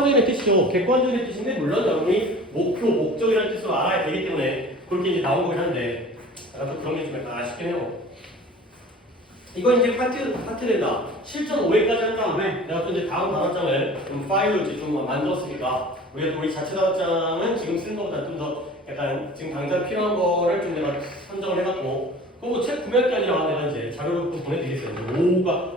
객관적인 뜻이죠. 객관적인 뜻인데 물론 여러분이 목표, 목적이라는 뜻으로 알아야 되기 때문에 그렇게 이제 나온 거긴 한데 약간 또 그런 게 좀 약간 아쉽긴 해요. 이거 이제 파트 된다. 실전 5회까지 한 다음에 내가 또 이제 다음 단원장을 좀 파일로 이제 좀 만들었으니까 우리 자체 단원장은 지금 쓰는 것보다 좀 더 약간 지금 당장 필요한 거를 좀 내가 선정을 해갖고 그리고 책 구매할 게 아니라 내가 이제 자료로 좀 보내드리겠어요.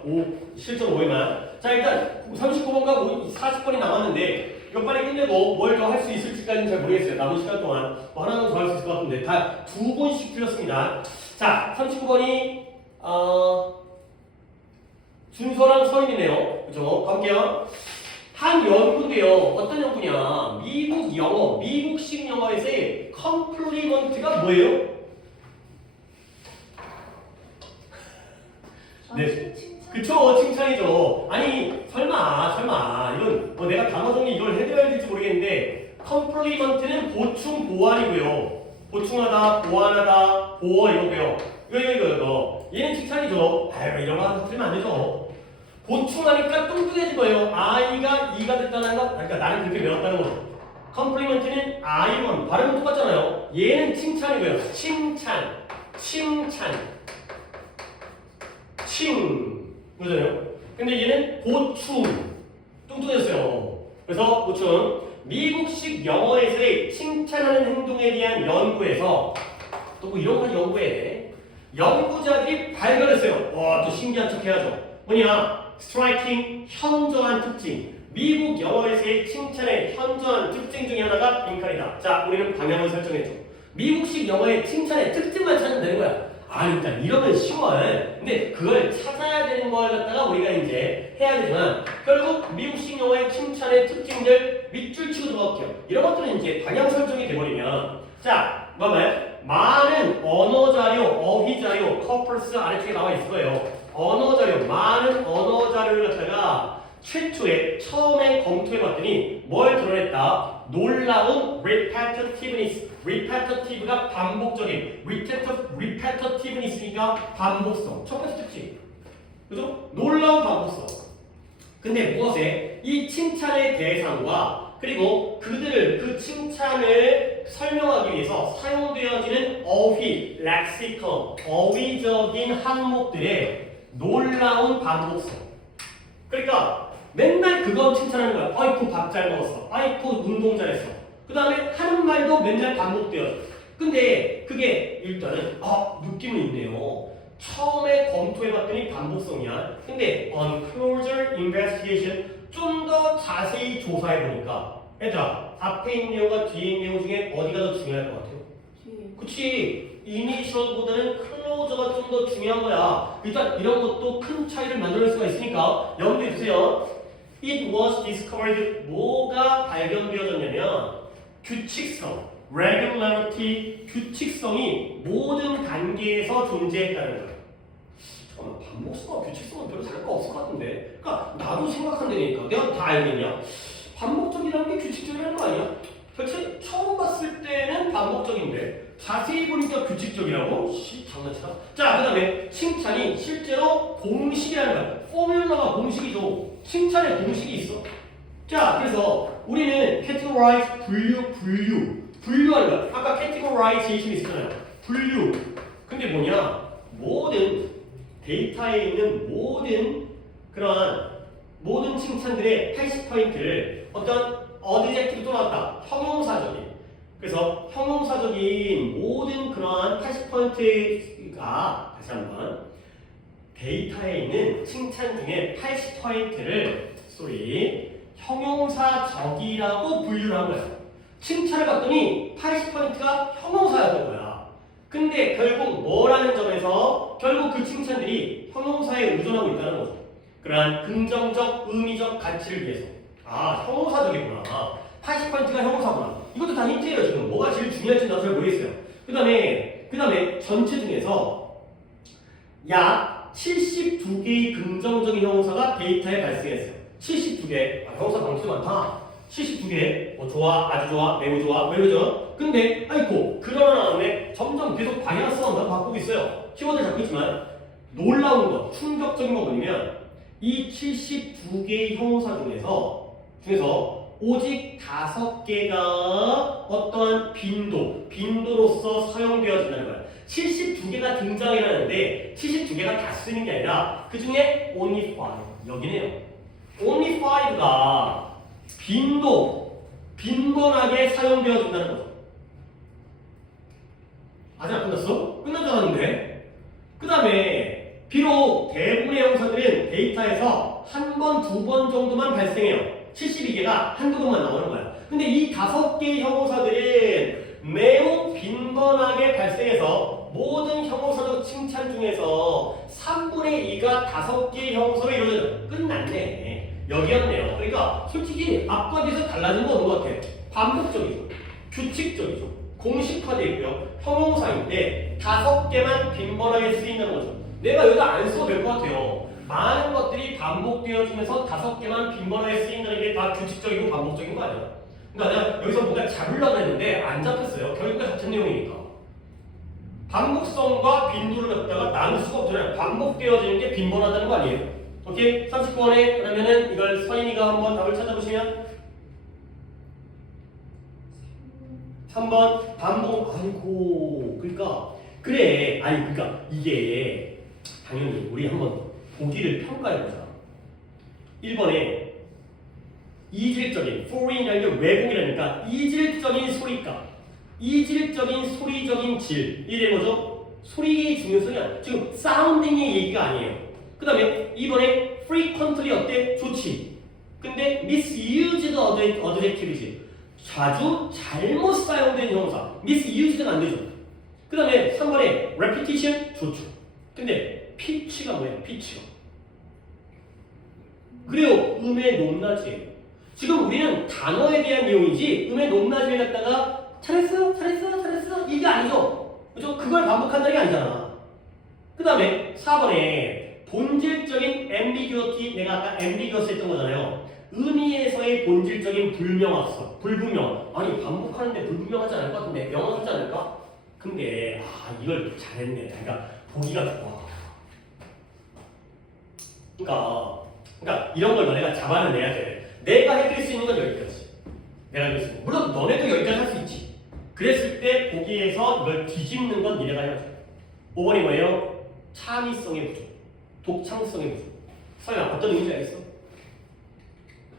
5 실전 5회만. 자 일단 39번과 40번이 남았는데 이거 빨리 끝내고 뭘 더 할 수 있을지까지는 잘 모르겠어요. 남은 시간 동안 뭐 하나는 더 할 수 있을 것 같은데 다 2번씩 틀렸습니다. 자 39번이 준서랑 서인이네요. 그죠? 갈게요. 한 연구인데요. 어떤 연구냐? 미국 영어, 미국식 영어에서의 컴플리먼트가 뭐예요? 네. 그쵸, 칭찬이죠. 아니, 설마. 이건 뭐 내가 단어 정리 이걸 해드려야 될지 모르겠는데, 컴플리먼트는 보충, 보완이고요. 보충하다, 보완하다, 보어 이거고요. 이거. 얘는 칭찬이죠. 아유, 이런 거 하나 틀리면 안 되죠. 보충하니까 뚱뚱해진 거예요. I가 E가 됐다는 거, 그러니까 나는 그렇게 배웠다는 거죠. 컴플리먼트는 I1, 발음은 똑같잖아요. 얘는 칭찬이고요. 칭찬. 그잖아요. 근데 얘는 보충. 뚱뚱했어요. 그래서 보충. 미국식 영어에서의 칭찬하는 행동에 대한 연구에서 또 뭐 이런 거 연구해. 연구자들이 발견했어요. 와, 또 신기한 척 해야죠. 뭐냐? 스트라이킹, 현저한 특징. 미국 영어에서의 칭찬의 현저한 특징 중에 하나가 빈칸이다. 자, 우리는 방향을 설정했죠. 미국식 영어의 칭찬의 특징만 찾으면 되는 거야. 아니, 일단 이러면 쉬워요. 근데 그걸 찾아야 되는 걸 갖다가 우리가 이제 해야 되지만 결국 미국식 영어의 칭찬의 특징들 밑줄 치고 들어갈게요. 이런 것들은 이제 방향 설정이 돼버리면 자, 봐봐요. 많은 언어 자료, 어휘 자료, 커플스 아래쪽에 나와 있을 거예요. 언어 자료, 많은 언어 자료를 갖다가 최초에 처음에 검토해봤더니 뭘 드러냈다? 놀라운 repetitiveness. repetitive가 반복적인, repetitiveness니까 반복성. 첫 번째 특징. 그죠? 놀라운 반복성. 근데 무엇에? 이 칭찬의 대상과 그리고 그 칭찬을 설명하기 위해서 사용되어지는 어휘, 렉시컨, 어휘적인 항목들의 놀라운 반복성. 그러니까 맨날 그거 칭찬하는 거야. 아이쿠 밥 잘 먹었어. 아이쿠 운동 잘했어. 그 다음에 하는 말도 맨날 반복돼요. 근데 그게 일단은 느낌은 있네요. 처음에 검토해봤더니 반복성이야. 근데 on closer investigation 좀 더 자세히 조사해보니까 얘들아 앞에 있는 내용과 뒤에 있는 내용 중에 어디가 더 중요할 것 같아요? 그치. 이니셜보다는 클로저가 좀 더 중요한 거야. 일단 이런 것도 큰 차이를 만들어낼 수가 있으니까 염두에 두세요. It was discovered. 뭐가 발견되어졌냐면 규칙성, regularity, 규칙성이 모든 단계에서 존재했다는 거예요. 잠깐만, 반복성과 규칙성은 별로 다를 거 없을 것 같은데. 그러니까 나도 생각한다니까. 내가 다 알겠냐? 반복적이라는 게 규칙적이라는 거 아니야? 도대체 처음 봤을 때는 반복적인데 자세히 보니까 규칙적이라고? 장난치나? 자, 그 다음에 칭찬이 실제로 공식이라는 거야. 포뮬러가 공식이죠. 칭찬에 공식이 있어. 자, 그래서 우리는 categorize, 분류하는 거야. 아까 categorization 있었잖아요. 분류. 근데 뭐냐? 모든 데이터에 있는 모든 칭찬들의 80%를 어떤 어드젝티브 또 나왔다. 형용사적인. 그래서 형용사적인 모든 그러한 80%가 다시 한번 데이터에 있는 칭찬 중에 80%를 형용사적이라고 분류를 한 거야. 칭찬을 봤더니 80%가 형용사였던 거야. 근데 결국 뭐라는 점에서 결국 그 칭찬들이 형용사에 의존하고 있다는 거죠. 그러한 긍정적, 의미적 가치를 위해서. 형용사적이구나. 80%가 형용사구나. 이것도 다 힌트예요, 지금. 뭐가 제일 중요할지 나도 잘 모르겠어요. 그 다음에 전체 중에서 약 72개의 긍정적인 형용사가 데이터에 발생했어요. 72개. 형용사 방식이 많다. 72개. 좋아, 아주 좋아, 매우 좋아, 뭐 이러죠. 근데, 그러나 점점 계속 방향성을 바꾸고 있어요. 키워드를 잡고 있지만, 놀라운 거, 충격적인 거 뭐냐면, 이 72개의 형용사 중에서 오직 5개가 어떠한 빈도로서 사용되어진다는 거야. 72개가 등장이라는데 72개가 다 쓰는 게 아니라 그 중에 only 5 여기네요. only 5가 빈번하게 사용되어진다는 거죠. 아직 안 끝났어? 끝난 줄 알았는데. 그 다음에 비록 대부분의 형사들은 데이터에서 한 번, 2번 정도만 발생해요. 72개가 한두 번만 나오는 거야. 근데 이 5개의 형용사들은 매우 빈번하게 발생해서 모든 형용사적 칭찬 중에서 3분의 2가 5개의 형용사로 이루어져요. 끝났네. 여기였네요. 그러니까 솔직히 앞과 뒤에서 달라진 건 없는 것 같아. 반복적이죠. 규칙적이죠. 공식화되어 있고요. 형용사인데 5개만 빈번하게 쓰인다는 거죠. 내가 여기다 안 써도 될 것 같아요. 많은 것들이 반복되어지면서 5개만 빈번하게 쓰인다는 게 다 규칙적이고 반복적인 거 아니야? 그러니까 내가 여기서 뭔가 잡으려고 했는데 안 잡혔어요. 결국은 같은 내용이니까. 반복성과 빈도를 갖다가 나눌 수가 없잖아요. 반복되어지는 게 빈번하다는 거 아니에요? 오케이? 39번에 그러면은 이걸 서인이가 한번 답을 찾아보시면 3번 반복. 아이고 그러니까 그래. 아니 그러니까 이게 당연히 우리 한번 보기를 평가해보자. 1번에 이질적인 foreign이라는 게 외국이라니까 이질적인 소리값, 이질적인 소리적인 질 이게 뭐죠? 소리의 중요성이야. 지금 사운딩의 얘기가 아니에요. 그 다음에 2번에 frequently 어때? 좋지. 근데 misused adjective이지. 자주 잘못 사용된 형용사. misused가 안 되죠. 그 다음에 3번에 repetition 좋죠. 근데 피치가 뭐예요? 피치가. 그래요. 음의 높낮이에요. 지금 우리는 단어에 대한 내용이지 음의 높낮이를 갖다가 잘했어? 이게 아니죠. 그죠? 그걸 반복한다는 게 아니잖아. 그 다음에 4번에 본질적인 ambiguity, 내가 아까 ambiguous 했던 거잖아요. 의미에서의 본질적인 불명확성, 불분명. 아니 반복하는데 불분명하지 않을 것 같은데 명확하지 않을까? 근데 이걸 잘했네. 그러니까 보기가 좋아. 그러니까 이런 걸 너네가 잡아내야 돼. 내가 해드릴 수 있는 건 여기까지. 내가 해드릴 수 있는 거. 물론 너네도 여기까지 할 수 있지. 그랬을 때 보기에서 이걸 뒤집는 건 니네가 해야지. 5번이 뭐예요? 창의성의 부족, 독창성의 부족. 서연아 어떤 의미인지 알겠어?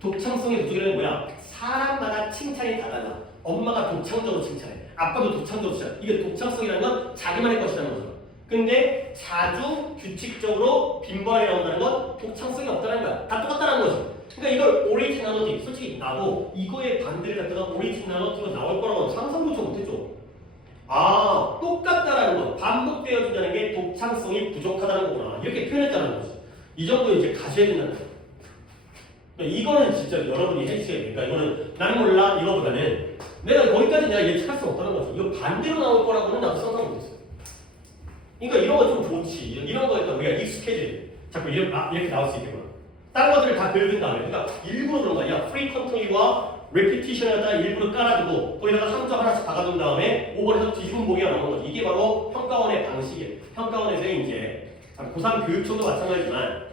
독창성의 부족이라는 뭐야? 사람마다 칭찬이 다 달라. 엄마가 독창적으로 칭찬해. 아빠도 독창적으로 칭찬해. 이게 독창성이라는 건 자기만의 것이라는 거죠. 근데 자주 규칙적으로 빈번하게 나온다는 건 독창성이 없다는 거야. 다 똑같다는 거죠. 그러니까 이걸 오리지널리티, 솔직히 나도 이거의 반대를 갖다가 오리지널리티가 나올 거라고 상상조차 못했죠. 똑같다라는 건 반복되어진다는 게 독창성이 부족하다는 거구나. 이렇게 표현했다는 거지. 이 정도 이제 가셔야 된다는 거야. 그러니까 이거는 진짜 여러분이 해주셔야 돼. 그러니까 이거는 나는 몰라 이거보다는 내가 거기까지 내가 예측할 수 없다는 거지. 이거 반대로 나올 거라고는 나도 상상 못했어. 그러니까 이런 거 좀 좋지. 이런 거에 우리가 익숙해지. 자꾸 이렇게 나올 수 있겠구나. 다른 것들을 다 긁은 다음에. 그러니까 일부러 그런 거 아니야. frequently와 repetition을 갖다가 일부러 깔아두고 거기다가 3점 하나씩 박아둔 다음에 5번에서 뒤집은 보기가 나오는 거지. 이게 바로 평가원의 방식이에요. 평가원에서의 이제 고3 교육청도 마찬가지지만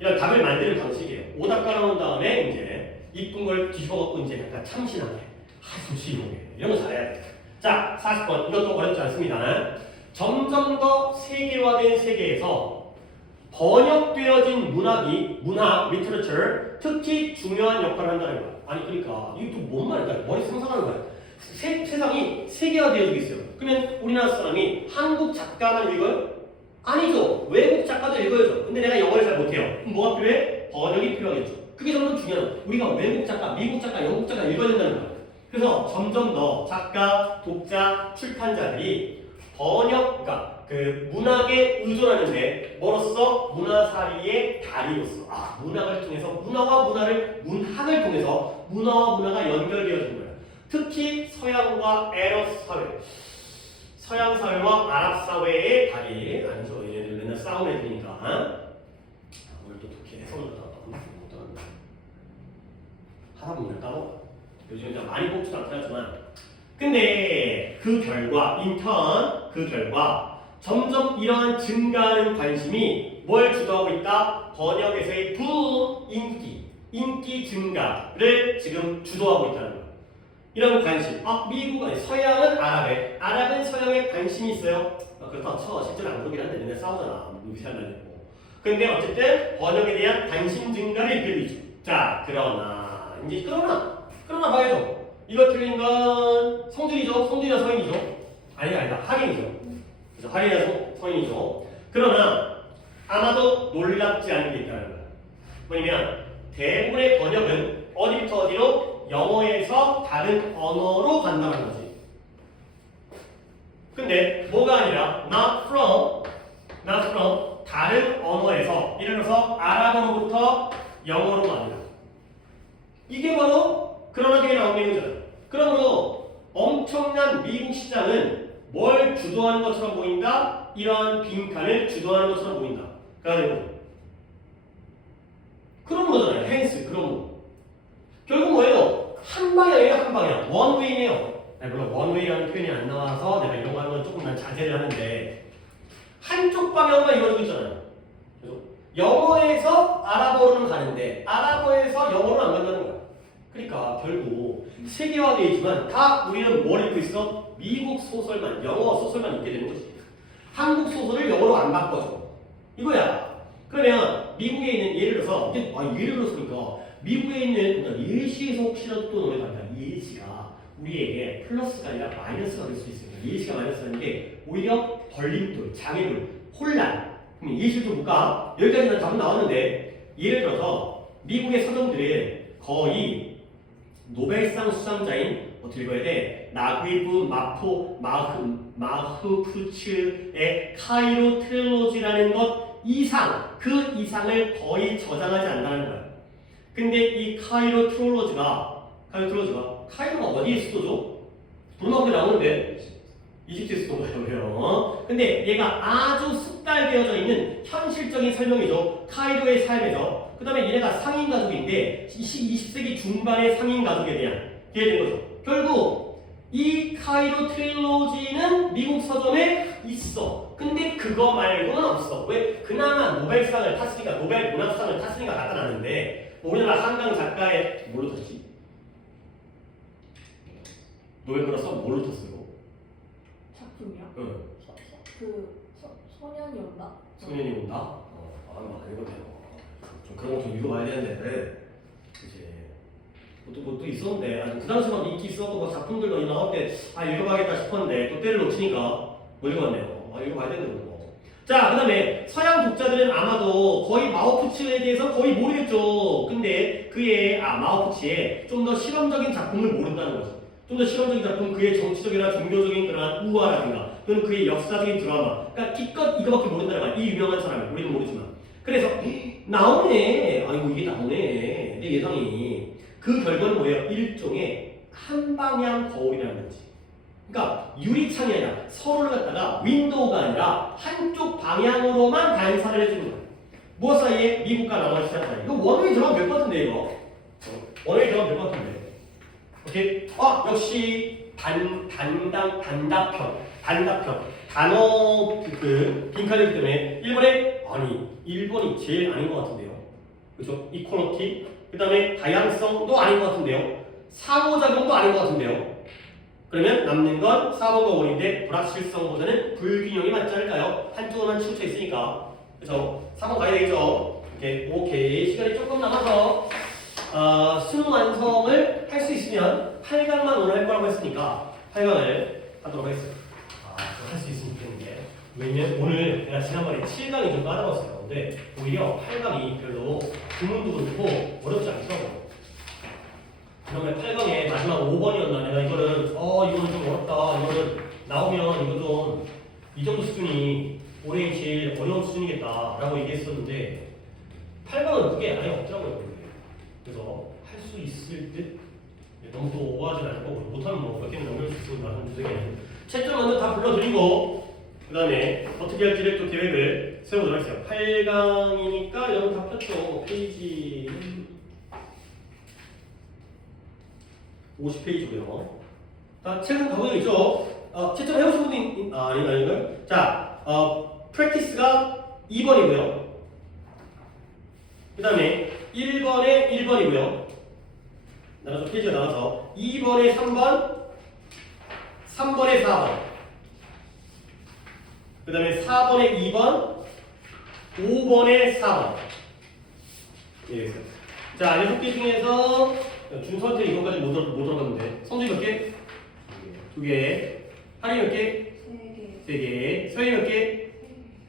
이런 답을 만드는 방식이에요. 오답 깔아놓은 다음에 이제 이쁜 걸 뒤집어갖고 이제 약간 참신하게. 좋지 이런 이런 거 잘해야 돼. 자, 40번. 이것도 어렵지 않습니다. 점점 더 세계화된 세계에서 번역되어진 문학, literature, 특히 중요한 역할을 한다는 거야. 아니 그러니까 이게 또 뭔 말일까? 머리 상상하는 거야. 세상이 세계화되어지고 있어요. 그러면 우리나라 사람이 한국 작가만 읽어요? 아니죠. 외국 작가도 읽어야죠. 근데 내가 영어를 잘 못해요. 그럼 뭐가 필요해? 번역이 필요하겠죠. 그게 점점 중요한 우리가 외국 작가, 미국 작가, 영국 작가 읽어야 된다는 거야. 그래서 점점 더 작가, 독자, 출판자들이 번역, 그 문학에 의존하는데 뭐로써 문화사리의 다리로서 문학을 통해서 문학을 통해서 문화와 문화가 연결되어진 거예요. 특히 서양과 에럽 사회, 서양 사회와 아랍 사회의 다리 아니죠. 얘네들 맨날 싸움 애들이니까. 오늘 또 독해 해석을 못하는데 하다 보면 까먹어. 요즘 이제 많이 뽑지도 않긴 하지만 근데 그 결과 점점 이러한 증가하는 관심이 뭘 주도하고 있다? 번역에서의 부인기, 인기 증가를 지금 주도하고 있다는 거예요. 이런 관심. 미국은 서양은 아랍에, 아랍은 서양에 관심이 있어요. 그렇다고 쳐. 실제로 안 그러긴 한데 맨날 싸우잖아. 미사일 날리고. 근데 어쨌든 번역에 대한 관심 증가를 이끌리죠. 자, 그러나 봐야죠. 이거 틀린 건 성준이죠. 성준이나 서인이죠. 아니다. 할인이죠. 그래서 할인이나 서인이죠. 그러나 아마도 놀랍지 않은 게 있다는 거예요. 뭐냐면 대부분의 번역은 어디부터 어디로? 영어에서 다른 언어로 간다는 거지. 근데 뭐가 아니라 not from 다른 언어에서, 예를 들어서 아랍어로부터 영어로 갑니다. 이게 바로 그러나 뒤에 나온 내용이잖아요. 그러므로 엄청난 미국 시장은 뭘 주도하는 것처럼 보인다? 이러한 빈칸을 주도하는 것처럼 보인다. 그런 거잖아요. 헨스 그런 거. 결국 뭐예요? 한 방향이에요. 한 방향. 원웨이네요. 물론 원웨이라는 표현이 안 나와서 내가 이런 거 하는 건 조금 난 자제를 하는데 한쪽 방향만 이루어지고 있잖아요. 그래서 영어에서 아랍어로는 가는데 아랍어에서 영어로 안 간다는 거야. 그러니까 결국 세계화되지만 다 우리는 뭘 읽고 있어? 미국 소설만, 영어 소설만 읽게 되는 거지. 한국 소설을 영어로 안 바꿔줘. 이거야. 그러면 미국에 있는 예를 들어서 예를 들었으니까 미국에 있는 예시에서 혹시라도 또 너네 봐야 예시가 우리에게 플러스가 아니라 마이너스가 될 수 있습니다. 예시가 마이너스라는 게 오히려 걸림돌, 장애물, 혼란. 그럼 예시를 좀 볼까? 여기까지는 답은 나왔는데 예를 들어서 미국의 서점들은 거의 노벨상 수상자인 어떻게 읽어야 돼? 나귀브 마흐푸츠의 카이로 트릴로지라는 것 이상, 그 이상을 거의 저장하지 않는다는 거야. 근데 이 카이로 트릴로지가 카이로가 어디에 수도죠? 불만게 나오는데 이집트에 수도인 거예요. 근데 얘가 아주 숙달되어져 있는 현실적인 설명이죠. 카이로의 삶이죠. 그 다음에 얘네가 상인 가족인데 20세기 중반의 상인 가족에 대한 게 된 거죠. 결국 이 카이로 트릴로지는 미국 서점에 있어. 근데 그거 말고는 없어. 왜? 그나마 노벨상을 탔으니까, 노벨 문학상을 탔으니까 갖다 놨는데 우리나라 한강 작가의 뭘로 탔지? 노벨 문학상 뭘로 탔어요? 작품이요? 응. 소년이 온다? 소년이 온다? 이거네요. 좀 그런 거 좀 읽어봐야 되는데 이제 또 있었는데 그 당시만 인기 있었고 막 작품들 많이 나올 때 읽어봐야겠다 싶었는데 또 때를 놓치니까 못 읽어봤네요. 읽어봐야 되는데 뭐. 자, 그 다음에 서양 독자들은 아마도 거의 마오푸츠에 대해서 거의 모르겠죠. 근데 그의 마오푸츠의 좀 더 실험적인 작품을 모른다는 거죠. 좀 더 실험적인 작품, 그의 정치적이나 종교적인 그런 우화라든가 또는 그의 역사적인 드라마, 그러니까 기껏 이거밖에 모른다는 거야. 이 유명한 사람을 우리는 모르지만. 그래서 나오네. 이게 나오네. 내 예상이. 그 결과는 뭐예요? 일종의 한방향 거울이라는 거지. 그러니까 유리창이 아니라 서로를 갖다가 윈도우가 아니라 한쪽 방향으로만 단사를 해주는 거야. 무엇 사이에? 미국과 나머지 시장 사이. 이거 원웨이 들어가면 될 것 같은데 이거. 원웨이 들어가면 될 것 같은데. 오케이? 역시 단답형. 단어 빈칸이기 때문에 일본이 제일 아닌 것 같은데요. 그렇죠? 이퀄리티, 그 다음에 다양성도 아닌 것 같은데요. 상호작용도 아닌 것 같은데요. 그러면 남는 건 4번과 5인데 불확실성보다는 불균형이 맞지 않을까요? 한쪽으로만 치우쳐 있으니까. 그래서 4번 가야 되겠죠? 오케이. 시간이 조금 남아서 수능 완성을 할 수 있으면 8강만 오늘 할 거라고 했으니까 8강을 하도록 하겠습니다. 할 수 있으면 좋겠는데 왜냐면 오늘 내가 지난번에 7강이 좀 까다로웠어요. 근데 오히려 8강이 별로 구문도 그렇고 어렵지 않더라고요. 그다음에 8강에 마지막 5번이었나 내가 이거는 좀 어렵다. 이거는 나오면 이거 좀 이 정도 수준이 올해 제일 어려운 수준이겠다라고 얘기했었는데 8강은 그게 아예 없더라고요. 그래서 할 수 있을 듯 너무 또 오버하지 않고 못하면 몇 개는 넘길 수 있습니다. 한 두세 개는 채점 먼저 다 불러드리고 그 다음에 어떻게 할지를 또 계획을 세워보도록 하겠습니다. 8강이니까 여러분 다 폈죠. 페이지 50페이지고요. 자, 최근 가보도 있죠. 채점 해보신 분이 아닌가요? 자, 프랙티스가 2번이고요. 그 다음에 1번에 1번이고요. 나가서 페이지가 나가서 2번에 3번, 3번에 4번, 그 다음에 4번에 2번, 5번에 4번. 예, 자, 6개 중에서 중선택 이것까지 못 들어갔는데 성적이 몇 개? 2개. 할인 몇 개? 3개. 서희 몇 개?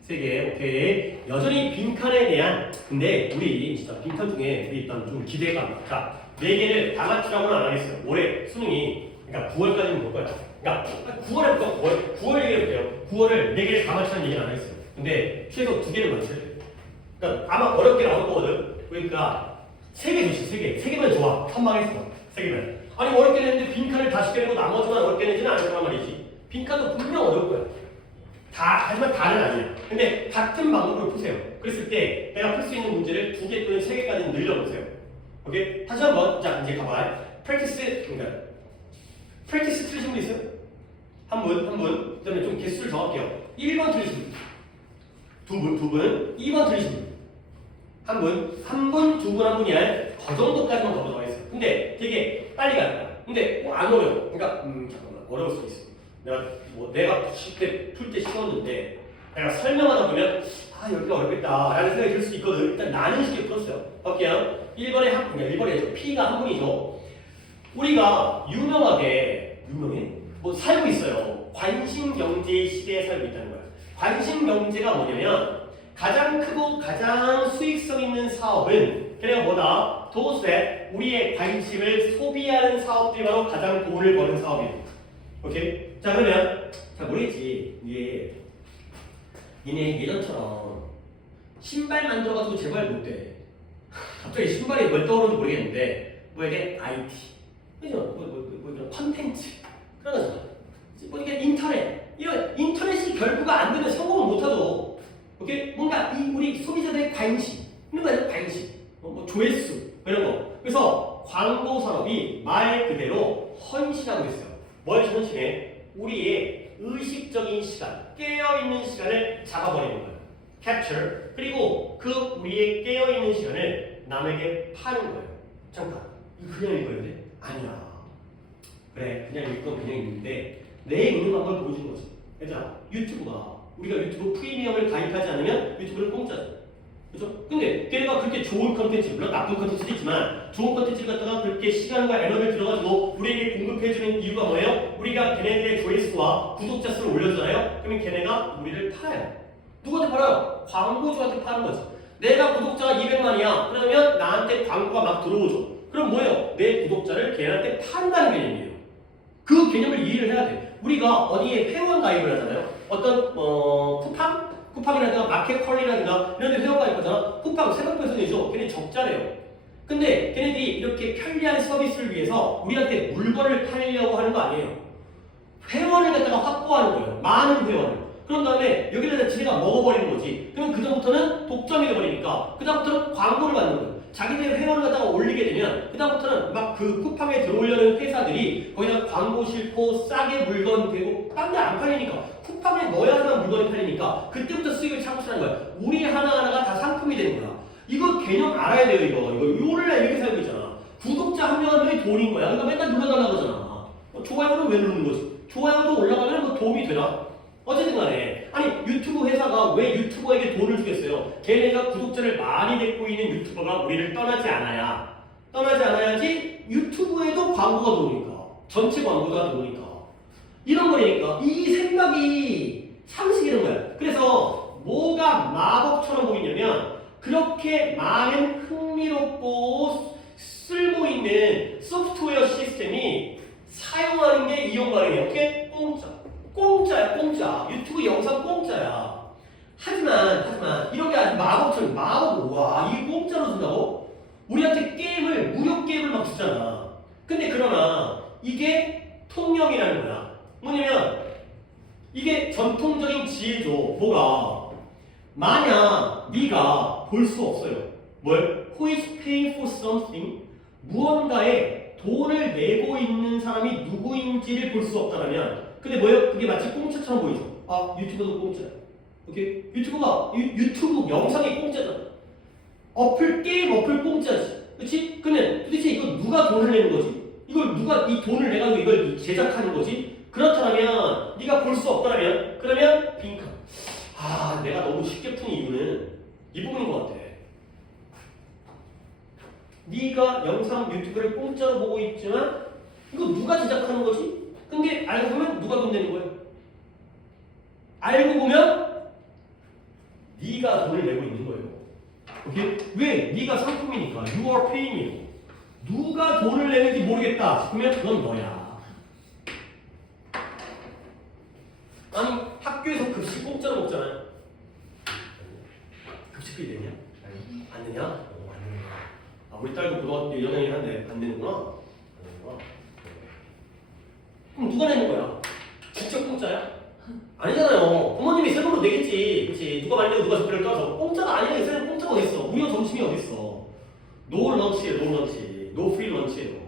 3개. 오케이. 여전히 빈칸에 대한 근데 우리 진짜 빈칸 중에 우리 일단 좀 기대감. 자, 4개를 다 맞추라고는 안 하겠어요. 올해 수능이 그러니까 9월까지는 볼 거야. 그러니까 9월에 9월 얘기해볼게요. 9월을 4개를 다 맞추는 얘기는 안 하겠어요. 근데 최소 2개를 맞춰야 돼. 그러니까 아마 어렵게 나올 거거든. 그러니까 3개 좋지, 3개. 3개면 좋아. 선망했어. 3개면. 아니 어렵게 냈는데 빈칸을 다 쉽게 내고 나머지만 어렵게 내지는 않을 거란 말이지. 빈칸도 분명 어려울 거야. 하지만 다는 아니야. 근데 같은 방법으로 푸세요. 그랬을 때 내가 풀 수 있는 문제를 2개 또는 3개까지 늘려보세요. 오케이? 다시 한번. 자, 이제 가봐요. 프랙티스 틀리신 분 있어요? 한 분. 그 다음에 좀 개수를 더 할게요. 1번 틀리신 분. 두 분. 2번 틀리신 분. 한 분, 두 분, 한 분이야. 그 정도까지만 더 들어가 있어요. 근데 되게 빨리 갈 거야. 근데 안 어려워. 그러니까 잠깐만 어려울 수도 있어. 내가 풀 때 쉬웠는데 내가 설명하다 보면 여기가 어렵겠다 라는 생각이 들 수도 있거든. 일단 나는 쉽게 풀었어요. 볼게요. 1번에 P가 한 분이죠. 우리가 유명해 뭐 살고 있어요. 관심경제 시대에 살고 있다는 거야. 관심경제가 뭐냐면 가장 크고 가장 수익성 있는 사업은 그냥 뭐다? 도세 우리의 관심을 소비하는 사업들이 바로 가장 돈을 버는 사업이에요. 오케이? 자 그러면 모르겠지. 얘네 예전처럼 신발 만들어가지고 재발 못돼. 갑자기 신발이 뭘 떠오르는지 모르겠는데 뭐 이게 IT 그죠? 뭐 이런 컨텐츠 그런 거잖아. 뭐 이게 이런 인터넷이 결부가 안 되면 성공을 못하죠. 오케이? 뭔가 우리 소비자들의 관심 이런 거 아니야? 관심 뭐 조회수 이런 거. 그래서 광고 산업이 말 그대로 헌신하고 있어요. 뭘 헌신해? 우리의 의식적인 시간, 깨어있는 시간을 잡아버리는 거예요. capture. 그리고 그 우리의 깨어있는 시간을 남에게 파는 거예요. 잠깐, 이거 그냥 읽어야 돼? 아니야. 그래, 그냥 읽건 그냥 읽는데 내 읽는 방법을 보여주는 거지. 얘들아, 우리가 유튜브 프리미엄을 가입하지 않으면 유튜브는 공짜죠. 그죠? 근데 걔네가 그렇게 좋은 컨텐츠, 물론 나쁜 컨텐츠도 있지만 좋은 컨텐츠를 갖다가 그렇게 시간과 에너지를 들어가지고 우리에게 공급해주는 이유가 뭐예요? 우리가 걔네들의 조회수와 구독자 수를 올려주잖아요? 그러면 걔네가 우리를 팔아요. 누구한테 팔아요? 광고주한테 파는 거지. 내가 구독자가 200만이야. 그러면 나한테 광고가 막 들어오죠. 그럼 뭐예요? 내 구독자를 걔네한테 판다는 개념이에요. 그 개념을 이해를 해야 돼. 우리가 어디에 회원 가입을 하잖아요. 어떤 쿠팡이라든가 마켓컬리라든가 이런 데 회원 가입하잖아. 쿠팡 새벽배송 되죠. 걔네 적자래요. 근데 걔네들이 이렇게 편리한 서비스를 위해서 우리한테 물건을 팔려고 하는 거 아니에요. 회원을 갖다가 확보하는 거예요. 많은 회원을. 그런 다음에 여기다 지네가 먹어버리는 거지. 그럼 그다음부터는 독점이 돼버리니까 그다음부터는 광고를 받는 거예요. 자기들의 회원을 갖다가 올리게 되면 그다음부터는 막 그 쿠팡에 들어오려는 회사들이 거기다가 광고 싣고 싸게 물건 되고 딴 데 안 팔리니까 쿠팡에 넣어야만 물건이 팔리니까 그때부터 수익을 찾고 시작하는 거야. 우리 하나하나가 다 상품이 되는 거야. 이거 개념 알아야 돼요. 이거 원래 이렇게 살고 있잖아. 구독자 한 명 한 명이 돈인 거야. 그러니까 맨날 눌러달라고 하잖아. 좋아요는 왜 누르는 거지? 좋아요도 올라가면 뭐 도움이 되나? 어쨌든 간에 아니 유튜브 회사가 왜 유튜버에게 돈을 주겠어요? 걔네가 구독자를 많이 데리고 있는 유튜버가 우리를 떠나지 않아야지 유튜브에도 광고가 들어오니까 전체 광고가 들어오니까 이런 거니까 이 생각이 상식이는 거야. 그래서 뭐가 마법처럼 보이냐면 그렇게 많은 흥미롭고 쓸모있는 소프트웨어 시스템이 사용하는 게 이용 가능해요. 어떻게? 공짜야. 유튜브 영상 공짜야. 하지만 이런 게 아주 마법처럼 와 이게 공짜로 준다고? 우리한테 무료 게임을 막 주잖아. 근데 그러나 이게 통념이라는 거야. 뭐냐면 이게 전통적인 지혜죠. 뭐가? 만약 네가 볼 수 없어요. 뭘? Who is paying for something? 무언가에 돈을 내고 있는 사람이 누구인지를 볼 수 없다면 근데 뭐예요? 그게 마치 공짜처럼 보이죠. 유튜브도 공짜야. 오케이? 유튜브 영상이 공짜잖아. 어플 게임 어플 공짜지. 그렇지? 그러면 도대체 이거 누가 돈을 내는 거지? 이걸 누가 이 돈을 내가지고 이걸 제작하는 거지? 그렇다면 네가 볼 수 없다면 그러면 빈칸. 아 내가 너무 쉽게 푼 이유는 이 부분인 것 같아. 네가 영상 유튜브를 공짜로 보고 있지만 이거 누가 제작하는 거지? 근데 알고 보면 누가 돈 내는 거야? 알고 보면 네가 돈을 내고 있는 거예요. 오케이? 왜? 네가 상품이니까. You are paying me. 누가 돈을 내는지 모르겠다 싶으면 그건 너야. 아니 학교에서 급식 공짜로 먹잖아요. 급식비 내냐? 안 내냐? 안 내냐? 아 우리 딸도 고등학교 1학년이긴 한데 안 내는구나. 안 내는구나. 그럼 누가 내는 거야? 진짜 공짜야? 아니잖아요. 부모님이 세금으로 내겠지. 그렇지? 누가 많이 내고 누가 적게를 떠서 공짜가 아니라 요새는 공짜가 어딨어? 무료 점심이 어딨어? 노 런치예요. 노 런치. 노 프리 런치예요.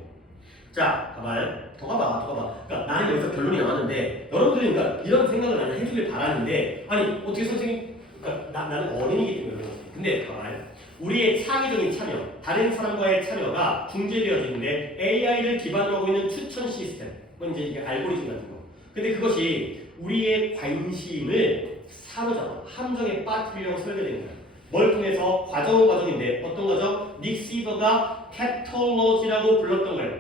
자, 가봐요. 더 가봐. 그러니까 나는 여기서 결론이 나왔는데 여러분들이 그러니까 이런 생각을 나는 해주길 바라는데 아니 어떻게 선생님? 그러니까 나는 어른이기 때문에 그런 거지. 근데 가봐요. 우리의 창의적인 참여, 다른 사람과의 참여가 중재되어지는데 AI를 기반으로 하고 있는 추천 시스템, 그건 이제 이게 알고리즘 같은 거. 근데 그것이 우리의 관심을 사로잡아 함정에 빠뜨리려고 설계된 거야. 뭘 통해서? 과정인데 어떤 과정? 닉 시버가 패톨로지라고 불렀던 거예요.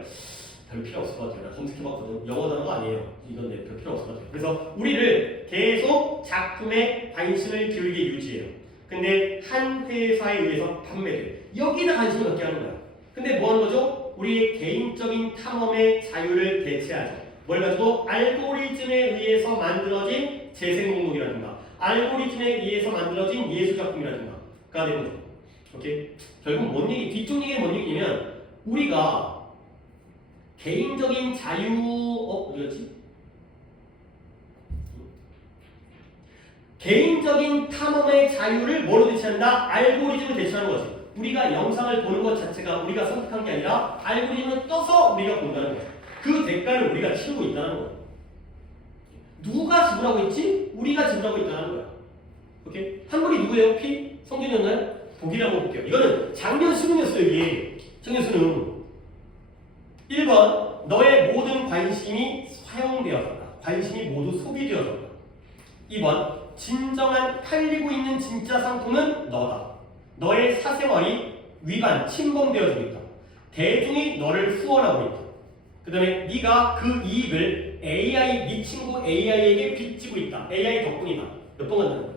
별 필요 없을 것 같아요. 나 검색해봤거든. 영어 단어가 아니에요. 이건 별 필요 없을 것 같아요. 그래서 우리를 계속 작품에 관심을 기울이게 유지해요. 근데 한 회사에 의해서 판매돼. 여기다 관심을 갖게 하는 거야. 근데 뭐 하는 거죠? 우리의 개인적인 탐험의 자유를 대체하죠. 뭘 가지고? 알고리즘에 의해서 만들어진 재생목록이라든가 알고리즘에 의해서 만들어진 예술작품이라든가가 되는 거죠. 오케이? 결국 뭔 얘기, 뒤쪽 얘기는 뭔 얘기냐면 우리가 개인적인 자유, 어디였지? 개인적인 탐험의 자유를 뭐로 대체한다? 알고리즘을 대체하는 거지. 우리가 영상을 보는 것 자체가 우리가 선택한 게 아니라 알고리즘을 떠서 우리가 본다는 거야. 그 대가를 우리가 치르고 있다는 거야. 누가 지불하고 있지? 우리가 지불하고 있다는 거야. 오케이? 한글이 누구예요? P? 성준이었나요? 보기를 한번 볼게요. 이거는 작년 수능이었어요, 이게. 작년 수능. 1번, 너의 모든 관심이 사용되어졌다. 관심이 모두 소비되어졌다. 2번, 진정한 팔리고 있는 진짜 상품은 너다. 너의 사생활이 위반, 침범되어지고 있다. 대중이 너를 후원하고 있다. 그 다음에 네가 그 이익을 AI, 네 친구 AI에게 빚지고 있다. AI 덕분이다. 몇 번 간다는 거야?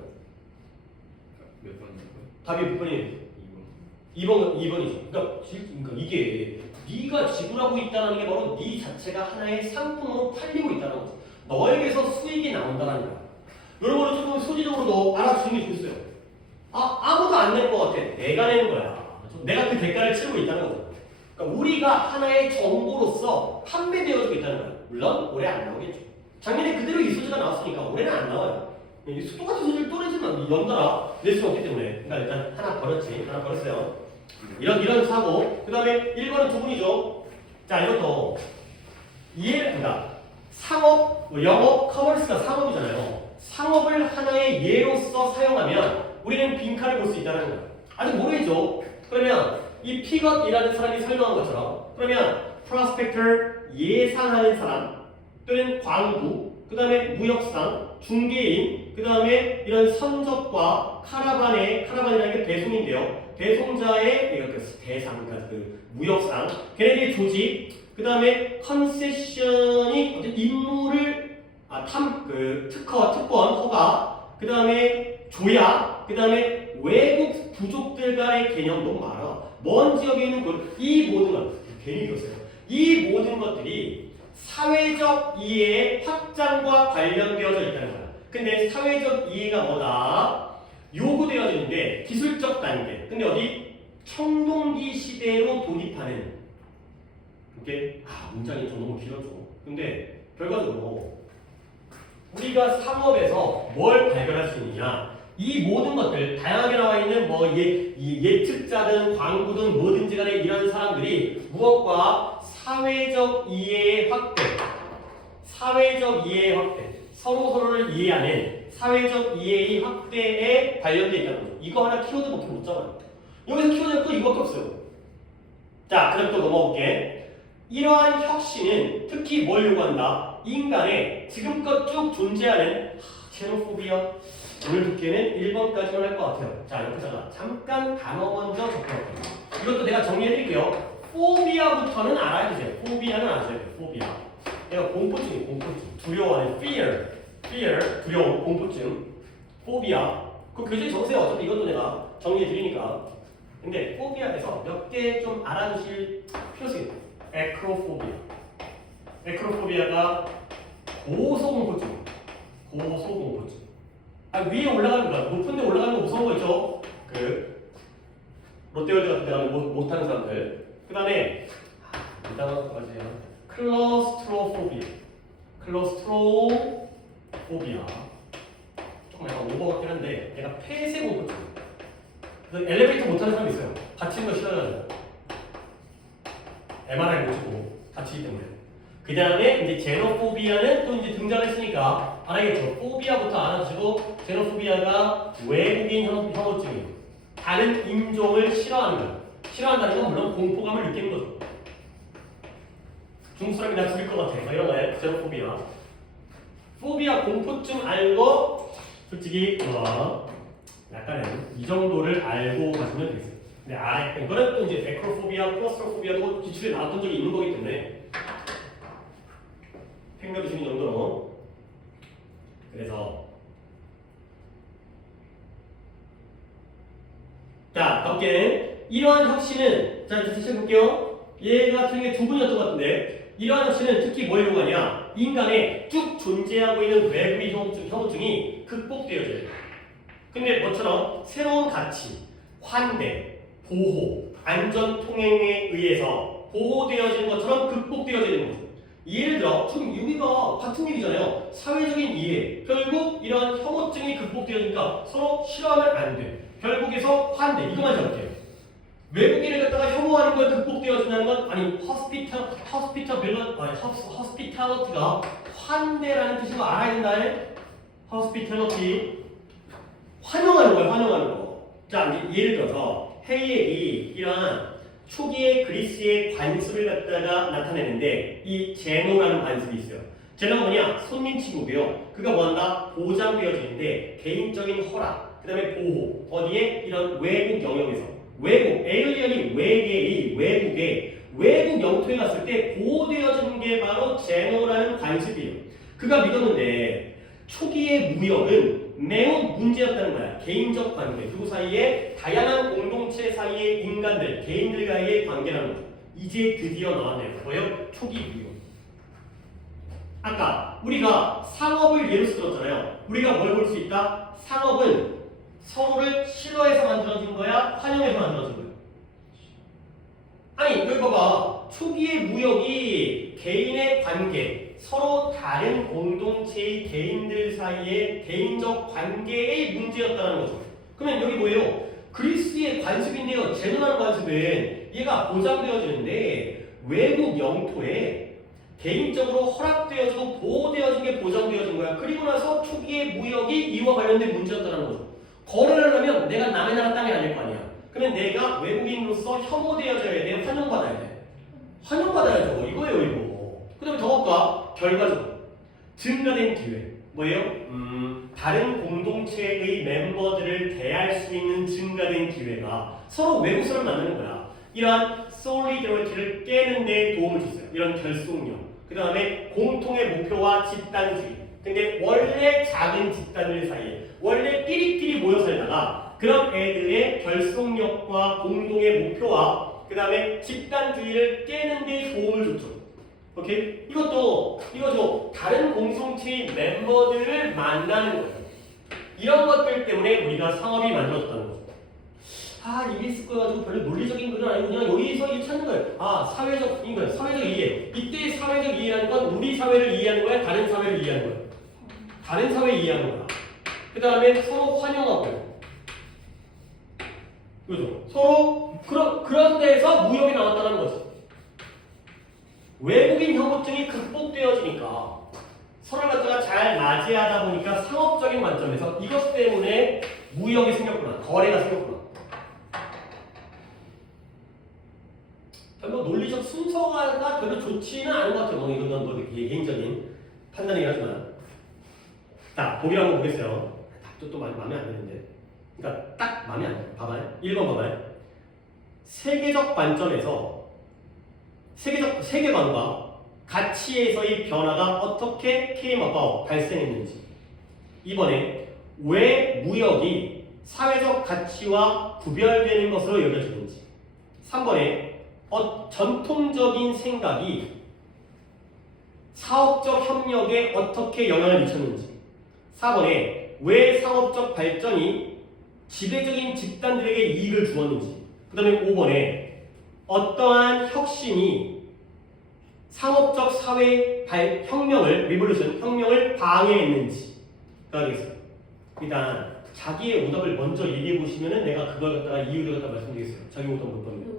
몇 번이고요? 답이 몇 번이에요? 2번이죠. 그러니까 이게 네가 지불하고 있다는 게 바로 네 자체가 하나의 상품으로 팔리고 있다는 거죠. 너에게서 수익이 나온다는 거야. 여러분은 조금 소지적으로도 알아주는 게 좋겠어요. 아무도 안 낼 것 같아. 내가 내는 거야. 내가 그 대가를 치르고 있다는 거죠. 그러니까 우리가 하나의 정보로서 판매되어지고 있다는 거야. 물론 올해 안 나오겠죠. 작년에 그대로 이 소지가 나왔으니까 올해는 안 나와요. 똑같은 소지를 또 내지만 연달아 낼 수가 없기 때문에. 그러니까 일단 하나 버렸어요. 이런 사고. 그 다음에 1번은 두 분이죠. 자, 이것도 그러니까 상업, 영업, 커머스가 상업이잖아요. 상업을 하나의 예로서 사용하면 우리는 빈칸을 볼 수 있다는 거예요. 아직 모르겠죠. 그러면 이 픽업이라는 사람이 설명한 것처럼 그러면 프로스펙터 예상하는 사람 또는 광부 그 다음에 무역상 중개인 그 다음에 이런 선적과 카라반이라는 게 배송인데요. 배송자의 그 대상 그러니까 그 무역상 걔네들의 조직 그 다음에 컨세션이 어떤 임무를 특권 허가 그 다음에 조약 그 다음에 외국 부족들 간의 개념 너무 많아. 먼 지역에 있는 이 모든 것 괜히 읽었어요. 이 모든 것들이 사회적 이해의 확장과 관련되어져 있다는 거야. 근데 사회적 이해가 뭐다? 요구되어지는데 기술적 단계. 근데 어디? 청동기 시대로 돌입하는. 이렇게 문장이 좀 너무 길었죠. 근데 결과적으로 우리가 상업에서 뭘 발견할 수 있느냐? 이 모든 것들 다양하게 나와 있는 뭐 예측자든 광부든 뭐든지 간에 이런 사람들이 무엇과 사회적 이해의 확대, 서로를 이해하는 사회적 이해의 확대에 관련되어 있다는 거죠. 이거 하나 키워드 목표 못 잡아요. 여기서 키워낼 거 이거밖에 없어요. 자, 그럼 또 넘어볼게. 이러한 혁신은 특히 뭘 요구한다? 인간의 지금껏 쭉 존재하는 제노포비아. 오늘 두께는 1번까지만 할 것 같아요. 자, 여기다가 잠깐 단어 먼저 적어볼게요. 이것도 내가 정리해드릴게요. 포비아부터는 알아야 되세요. 포비아는 아셔야 돼요. 포비아. 내가 공포증이에요. 공포증. 두려워하는 fear. 두려움, 공포증. 포비아. 그 교재에 적으세요. 어차피 이것도 내가 정리해드리니까. 근데 포비아에서 몇 개 좀 알아두실 필요성이 있어요. 에크로포비아. 에크로포비아가 고소공포증. 고소공포증. 아, 위에 올라가는 거야. 높은 데 올라가는 거 무서운 거 있죠? 그 롯데월드 같은 데 가면 못하는 사람들. 그 다음에 이단어까지 클러스트로포비아. 클러스트로포비아. 조금 약간 오버 같긴 한데 얘가 폐쇄공포증. 그래서 엘리베이터 못하는 사람이 있어요. 다치는 거 싫어가지고 MRI 못 찍고 다치기 때문에. 그 다음에 이제 제노포비아는 또 이제 등장했으니까 알아야겠죠. 포비아부터 알아주시고 제노포비아가 외국인 혐오증이에요. 다른 인종을 싫어하는 거예요. 싫어한다는 건 물론 공포감을 느끼는 거죠. 중국 사람이 나 죽일 것 같아. 이런 거예요. 제노포비아. 포비아 공포증 알고 솔직히 약간은 이 정도를 알고 가시면 되겠어요. 근데 이거는 또 이제 에크로포비아, 클러스트로포비아도 기출에 나왔던 적이 있는 거기 때문에 생각해주시는 정도로. 그래서 자, 다음 개는 이러한 혁신은 자, 다시 해볼게요. 얘가 틀린 게 두 분이었던 것 같은데 이러한 혁신은 특히 뭘 요구하냐? 인간의 쭉 존재하고 있는 외부의 혐오증이 극복되어져야 돼요. 근데 뭐처럼 새로운 가치, 환대, 보호, 안전 통행에 의해서 보호되어지는 것처럼 극복되어지는 거죠. 예를 들어 지금 여기가 같은 얘기잖아요. 사회적인 이해. 결국 이런 혐오증이 극복되어지니까 서로 싫어하면 안 돼. 결국에서 환대. 이거만 잡을게요. 외국인을 갖다가 혐오하는 걸 극복되어진다는 건 아니 허스피탈러티가 환대라는 뜻인 거 알아야 된다. 허스피탈러티 환영하는 거예요. 환영하는 거. 자, 이제 예를 들어서 헤이엘이 이러한 초기의 그리스의 관습을 갖다가 나타내는데 이 제노라는 관습이 있어요. 제노가 뭐냐? 손님 친구고요. 그가 뭐한다? 보장되어지는데 개인적인 허락, 그 다음에 보호, 어디에? 이런 외국 영역에서 외국, 에일리언이 외국 영토에 갔을 때 보호되어지는 게 바로 제노라는 관습이에요. 그가 믿었는데 초기의 무역은 매우 문제였다는 거야. 개인적 관계, 그 사이에 다양한 공동체 사이의 인간들, 개인들과의 관계라는 거죠. 이제 드디어 나왔네요. 뭐예요? 초기 무역. 아까 우리가 상업을 예로 들었잖아요. 우리가 뭘 볼 수 있다? 상업은 서로를 싫어해서 만들어진 거야? 환영해서 만들어진 거야? 아니, 여기 봐봐. 초기의 무역이 개인의 관계, 서로 다른 공동체의 개인들 사이의 개인적 관계의 문제였다는 거죠. 그러면 여기 뭐예요? 그리스의 관습인데요. 제노라는 관습은 얘가 보장되어지는데 외국 영토에 개인적으로 허락되어지고 보호되어진 게 보장되어진 거야. 그리고 나서 초기의 무역이 이와 관련된 문제였다는 거죠. 거래를 하려면 내가 남의 나라 땅이 아닐 거 아니야. 그러면 내가 외국인으로서 혐오되어져야 돼. 환영받아야 돼. 환영받아야죠. 이거예요, 이거. 그 다음에 더 볼까? 결과적으로 증가된 기회. 뭐예요? 다른 공동체의 멤버들을 대할 수 있는 증가된 기회가 서로 외국 사람 만나는 거야. 이러한 솔리더리티를 깨는 데 도움을 줬어요. 이런 결속력. 그 다음에 공통의 목표와 집단주의. 근데 원래 작은 집단들 사이에 원래 끼리끼리 모여 살다가 그런 애들의 결속력과 공동의 목표와 그 다음에 집단주의를 깨는 데 도움을 줬죠. 오케이? 이것도 다른 공동체의 멤버들을 만나는 거예요. 이런 것들 때문에 우리가 상업이 만들어졌다는 거죠. 이게 있을 거 가지고 별로 논리적인 건 아니고 그냥 여기서 이게 찾는 거예요. 사회적 이해. 이때 사회적 이해라는 건 우리 사회를 이해하는 거야? 다른 사회를 이해하는 거야? 다른 사회 이해하는 거야. 그 다음에 서로 환영하고요. 그죠? 서로 그런 데에서 무역이 나왔다는 거죠. 외국인 혐오증이 극복되어지니까 서로를 갖다가 잘 맞이하다 보니까 상업적인 관점에서 이것 때문에 무역이 생겼구나. 거래가 생겼구나. 논리적 순서가 별로 좋지는 않은 것 같아요. 이건 뭐 개인적인 판단이긴 하지만. 자, 보기 한번 보겠어요. 답도 또 많이 마음에 안 드는데. 그러니까 딱 마음에 안 들어요. 봐봐요. 1번 봐봐요. 세계적 관점에서 세계관과 가치에서의 변화가 어떻게 came about 발생했는지. 2번에 왜 무역이 사회적 가치와 구별되는 것으로 여겨지는지. 3번에 전통적인 생각이 사업적 협력에 어떻게 영향을 미쳤는지. 4번에 왜 상업적 발전이 지배적인 집단들에게 이익을 주었는지. 그 다음에 5번에 어떠한 혁신이 상업적 사회 혁명을 방해했는지가 되겠습니다. 일단 자기의 오답을 먼저 얘기해 보시면은 내가 그걸 갖다가 이유를 갖다 말씀드리겠어요. 자기 오답 몇 번이요?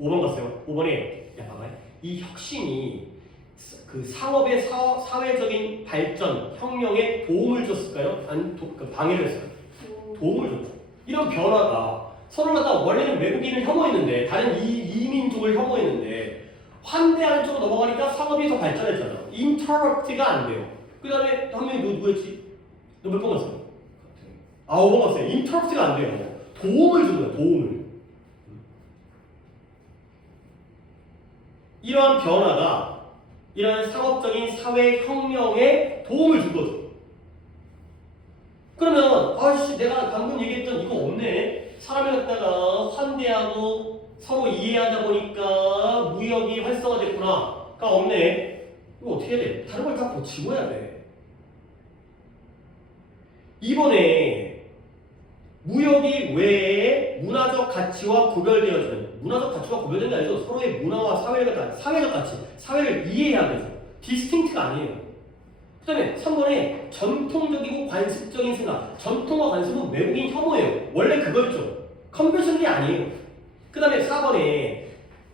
5번 갔어요. 5번에 야 봐봐요. 이 혁신이 그 상업의 사회적인 발전, 혁명에 도움을 줬을까요? 방해를 했어요. 도움을 줬죠. 이런 변화가 서로 갖다 원래는 외국인을 혐오했는데 다른 이민족을 혐오했는데 환대하는 쪽으로 넘어가니까 상업이 더 발전했잖아. 인터럽트가 안 돼요. 그 다음에 한 명이 누구였지? 너 몇 번 갔어? 5번 갔어요. 인터럽트가 안 돼요. 도움을 주는 거야. 도움을. 이러한 변화가 이러한 상업적인 사회혁명에 도움을 준 거죠. 그러면 아씨 내가 방금 얘기했던 이거 없네. 사람을 갖다가 환대하고 서로 이해하다 보니까 무역이 활성화됐구나. 가 없네. 이거 어떻게 해야 돼? 다른 걸 다 고치고 해야 돼. 이번에 무역이 왜 문화적 가치와 구별되어지는 문화적 가치와 구별된 게 아니죠. 서로의 문화와 사회적 가치, 사회를 이해해야 되죠. 디스팅트가 아니에요. 그 다음에 3번에 전통적이고 관습적인 생각. 전통과 관습은 외국인 혐오예요. 원래 그거였죠. 컨벤션이 아니에요. 그 다음에 4번에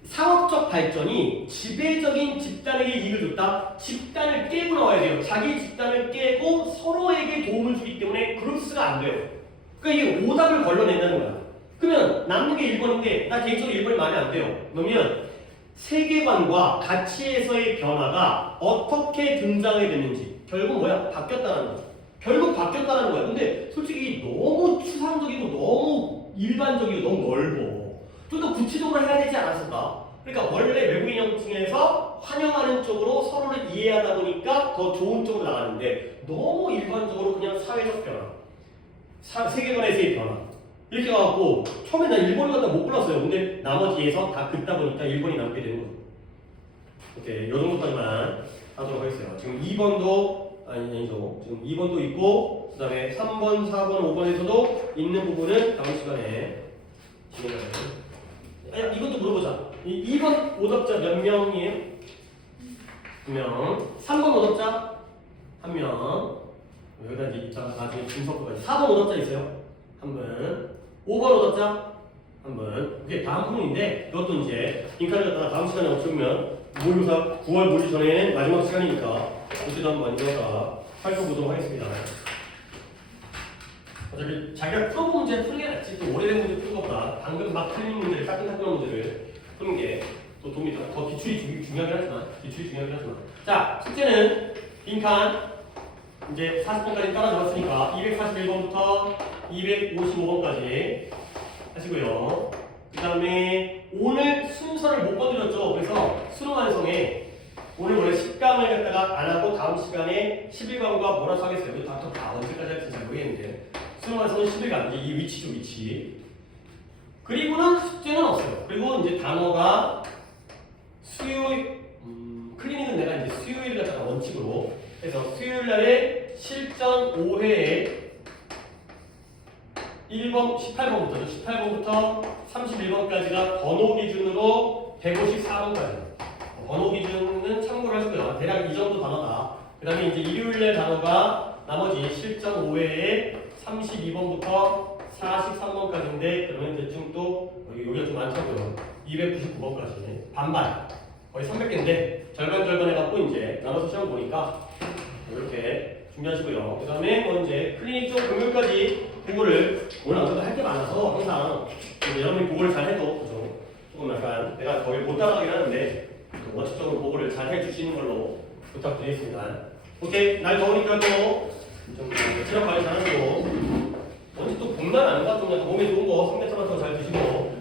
상업적 발전이 지배적인 집단에게 이익을 줬다. 집단을 깨고 나와야 돼요. 자기 집단을 깨고 서로에게 도움을 주기 때문에 그룹스가 안 돼요. 그러니까 이게 오답을 걸러낸다는 거야. 그러면 남는 게 1번인데 나 개인적으로 1번이 마음에 안 돼요. 그러면 세계관과 가치에서의 변화가 어떻게 등장하게 됐는지. 결국 뭐야? 바뀌었다는 거야. 결국 바뀌었다는 거야. 근데 솔직히 너무 추상적이고 너무 일반적이고 너무 넓어. 좀 더 구체적으로 해야 되지 않았을까? 그러니까 원래 외국인 형층에서 환영하는 쪽으로 서로를 이해하다 보니까 더 좋은 쪽으로 나가는데 너무 일반적으로 그냥 사회적 변화, 세계관에서의 변화 이렇게 가갖고 처음에 나 1번을 갖다 못 골랐어요. 근데 나머지에서 다 긋다 보니까 1번이 남게 되는 거예요. 오케이, 요 정도까지만 하도록 하겠어요. 지금 2번도 아니죠. 지금 2번도 있고 그 다음에 3번, 4번, 5번에서도 있는 부분은 다음 시간에 진행하겠습니다. 이것도 물어보자. 2번 오답자 몇 명이에요? 2명. 3번 오답자 1명. 여기다 이제 이따가 나중에 분석까지. 4번 오답자 있어요? 1분. 5번 오답자 1분. 이게 다음 부분인데 이것도 이제 빈칸을 갖다가 다음 시간에 맞추면 모의고사 9월 보기 전에 마지막 시간이니까 그때도 한번 만들어서 살펴보도록 하겠습니다. 어차피 자기가 풀어본 문제 푸는 게 낫지. 또 오래된 문제 푸는 것보다 방금 막 틀린 문제를 따끈따끈한 문제를 푸는 게 또 도움이 더 기출이 중요하긴 하지만 자, 숙제는 빈칸 이제 40번까지 따라잡았으니까 241번부터 255번까지 하시고요. 그 다음에 오늘 순서를 못 건드렸죠. 그래서 수능 완성에 오늘 원래 10강을 갖다가 안 하고 다음 시간에 11강과 몰아서 하겠어요. 이거 다 언제까지 할지 잘 모르겠는데 수능 완성은 11강, 이제 이 위치죠, 위치. 그리고는 숙제는 없어요. 그리고 이제 단어가 수요일, 클리닉은 내가 이제 수요일 갖다가 원칙으로 해서 수요일 날에 실전 5회에 1번, 18번부터 31번까지가 번호 기준으로 154번까지. 번호 기준은 참고를 하시고요. 대략 이 정도 단어다. 그 다음에 이제 일요일날 단어가 나머지 실전 5회에 32번부터 43번까지인데 그러면 대충 또 여기가 좀 많다고요. 299번까지. 반반. 거의 300개인데 절반 해갖고 이제 나눠서 시험 보니까 이렇게 준비하시고요. 그 다음에 뭐 이제 클리닉 쪽 공부까지 보고를 오늘 어쩌다 할 게 많아서 항상 여러분이 보고를 잘 해도 그죠? 조금 약간 내가 거의 못 따라가긴 하는데 원칙적으로 보고를 잘 해주시는 걸로 부탁드리겠습니다. 오케이, 날 더우니까 또좀 체력 관리 잘하시고 원칙 또 봄날 안 가도 그냥 몸에 좋은 거 삼계탕 같은 거 잘 드시고